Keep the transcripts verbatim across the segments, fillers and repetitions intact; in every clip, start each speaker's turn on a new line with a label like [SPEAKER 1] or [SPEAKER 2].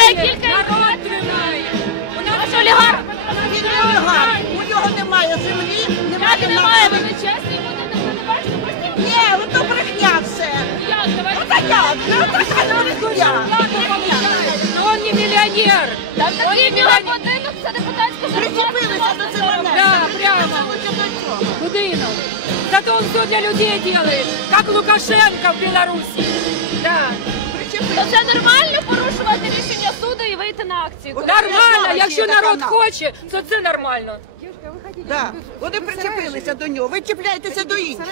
[SPEAKER 1] тримає кілька народ тримає. У нас олігарх.
[SPEAKER 2] Він не олігарх. У нього немає землі, немає
[SPEAKER 1] Як немає, ви не чесні, ви не бачите?
[SPEAKER 2] Ні, ото брехня все.
[SPEAKER 1] Як? Давайте.
[SPEAKER 2] Ота як? Ну, така брехня.
[SPEAKER 3] Но он не миллионер.
[SPEAKER 1] Там такий будинок, це депутатська зарплата.
[SPEAKER 2] Причепилися до цього.
[SPEAKER 3] Да, прямо. Будинок. Зато он все для людей делает, как Лукашенко в Беларуси. Да.
[SPEAKER 1] То це нормально порушувати рішення суду і вийти на акцію?
[SPEAKER 3] Нормально, якщо народ хоче, то це нормально.
[SPEAKER 2] Да. Вони причепилися до нього. Ви чіпляєтеся до інших.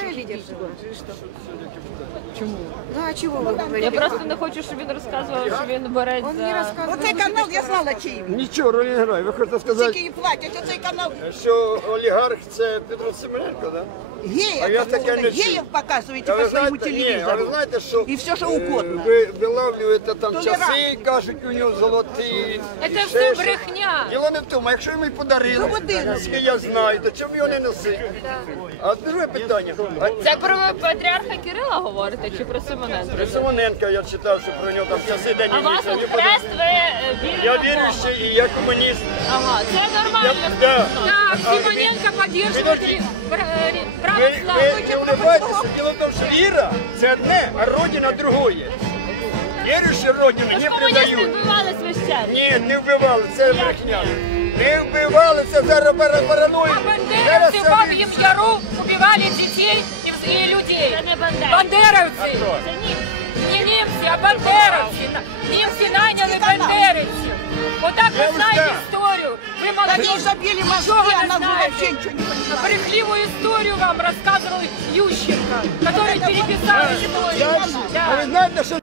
[SPEAKER 4] Чому? Ну а чого ви говорите?
[SPEAKER 1] Я просто не хочу, щоб він розказував, що він бореться за...
[SPEAKER 2] Оцей канал, я знала, чий він.
[SPEAKER 5] Нічого ролі не грає. Ви хочете сказати,
[SPEAKER 2] Тільки і платять, оцей канал.
[SPEAKER 5] що олігарх це Петро Семененко, так? А я таке не
[SPEAKER 2] Геїв,
[SPEAKER 5] чув.
[SPEAKER 2] геїв показуєте
[SPEAKER 5] А ви
[SPEAKER 2] по своєму
[SPEAKER 5] знаєте, ні, а ви
[SPEAKER 2] телевізору.
[SPEAKER 5] знаєте, що
[SPEAKER 2] І все, що
[SPEAKER 5] е,
[SPEAKER 2] угодно.
[SPEAKER 5] ви вилавлюєте там
[SPEAKER 2] Толерант.
[SPEAKER 5] часи, кажуть, у нього золоті.
[SPEAKER 3] Це
[SPEAKER 5] і
[SPEAKER 3] все
[SPEAKER 5] ще
[SPEAKER 3] брехня.
[SPEAKER 5] щось. Діло не в тому, а якщо йому й подарили, наскільки я знаю, то чому його не носити? А друге питання. А
[SPEAKER 1] Це про патріарха Кирила говорите чи про Симоненка?
[SPEAKER 5] Про Симоненка я читав, що про нього там часи день.
[SPEAKER 1] А вас от хрест ви е, вірите
[SPEAKER 5] Я
[SPEAKER 1] в Бога?
[SPEAKER 5] віруючий і я комуніст.
[SPEAKER 1] Ага, це
[SPEAKER 5] Я,
[SPEAKER 1] нормально.
[SPEAKER 5] да.
[SPEAKER 3] Так,
[SPEAKER 5] А ви-
[SPEAKER 3] Симоненко поддерживает ре- пра- ре-
[SPEAKER 5] Ви,
[SPEAKER 3] православие.
[SPEAKER 5] ви не вливайтеся, діло в тому, що віра – це одне, а родина – другое. Віруючі родину
[SPEAKER 1] Тож
[SPEAKER 5] не
[SPEAKER 1] комуністи
[SPEAKER 5] предають.
[SPEAKER 1] вбивали священників.
[SPEAKER 5] Ні, не вбивали, це брехня. Не вбивали, це зараз пара- параноїк.
[SPEAKER 3] А
[SPEAKER 5] Зараз
[SPEAKER 3] бандеровцы в
[SPEAKER 5] це
[SPEAKER 3] Бабьем Яру убивали детей и, вс- и людей.
[SPEAKER 1] Це не бандери.
[SPEAKER 3] Бандеровцы.
[SPEAKER 5] хто?
[SPEAKER 1] Це ні.
[SPEAKER 3] Не немцы, а бандеровцы. Немцы наняли бандеровцев. Вот так
[SPEAKER 5] Я
[SPEAKER 3] вы
[SPEAKER 5] вам
[SPEAKER 3] знаете
[SPEAKER 5] скажу.
[SPEAKER 3] историю. Вы
[SPEAKER 2] Они
[SPEAKER 3] молодежь.
[SPEAKER 2] забили мозги,
[SPEAKER 3] Что вы
[SPEAKER 2] а
[SPEAKER 3] не
[SPEAKER 2] нам
[SPEAKER 3] знаете?
[SPEAKER 2] вообще ничего не понимаем.
[SPEAKER 3] Брехливую историю вам рассказывал Ющенко, который переписал историю.
[SPEAKER 5] А ви
[SPEAKER 3] Да.
[SPEAKER 5] знаєте, що